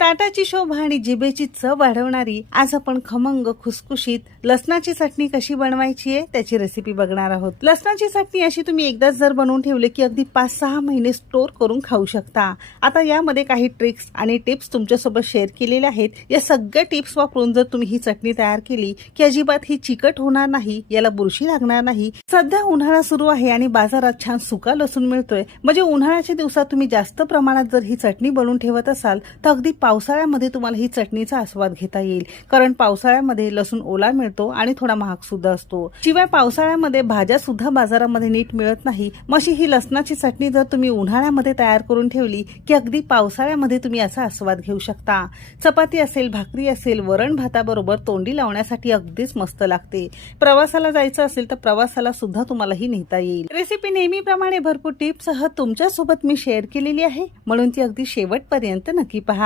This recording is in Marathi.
ताटाची शोभा आणि जिभेची चव वाढवणारी आज आपण खमंग खुसखुशीत लसणाची चटणी कशी बनवायची आहे त्याची रेसिपी बघणार आहोत। लसणाची चटणी अशी तुम्ही एकदाच जर बनवून ठेवले की अगदी 5-6 महिने स्टोर करून खाऊ शकता। आता यामध्ये काही ट्रिक्स आणि टिप्स तुमच्यासोबत शेअर केलेल्या आहेत। या सगळ्या टिप्स वापरून जर तुम्ही ही चटणी तयार केली की अजिबात ही चिकट होणार नाही, याला बुरशी लागणार नाही। सध्या उन्हाळा सुरू आहे आणि बाजारात छान सुका लसूण मिळतोय, म्हणजे उन्हाळ्याच्या दिवसात तुम्ही जास्त प्रमाणात जर ही चटणी बनवून ठेवत असाल तर अगदी पावसाळ्यामध्ये तुम्हाला ही चटणीचा आस्वाद घेता येईल। कारण पावसाळ्यामध्ये लसूण ओला मिळतो आणि थोडा महाग सुद्धा असतो। शिवाय पावसाळ्यामध्ये भाज्या सुद्धा बाजारामध्ये नीट मिळत नाही। मशी ही लसणाची चटणी जर तुम्ही उन्हाळ्यामध्ये तयार करून ठेवली की अगदी पावसाळ्यामध्ये तुम्ही याचा आस्वाद घेऊ शकता। चपाती असेल, भाकरी असेल, वरण भाताबरोबर तोंडी लावण्यासाठी अगदीच मस्त लागते। प्रवासाला जायचं असेल तर प्रवासाला सुद्धा तुम्हाला ही नेता येईल। रेसिपी नेहमीप्रमाणे भरपूर टिप्ससह तुमच्या सोबत मी शेअर केलेली आहे, म्हणून ती अगदी शेवटपर्यंत नक्की पहा।